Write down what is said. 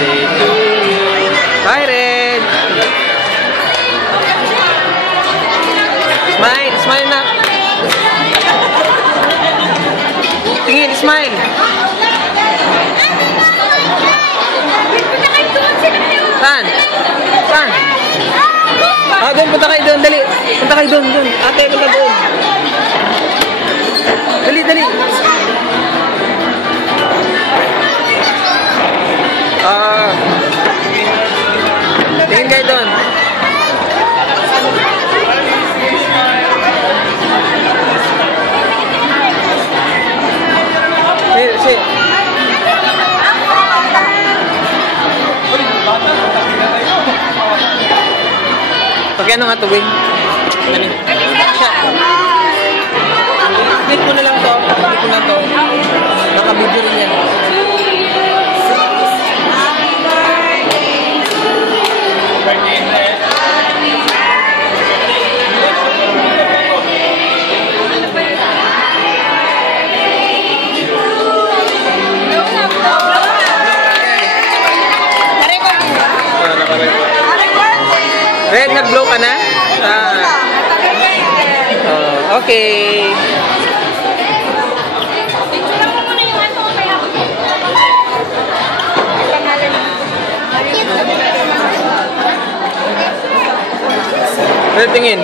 birthday to you. Bye, Red! Smile! Smile na! Tingin, smile! Saan? Saan? Ah, doon, punta kayo doon, dali! Punta kayo doon, doon! Ate, punta doon! Dali, dali! Tingin kayo doon. Si. Pagkaya ano nga tuwing? Dali. Siya. Click mo na lang to. Click mo na to. Naka-video rin yan. Red, nag-blow ka na? Okay. Red, tingin.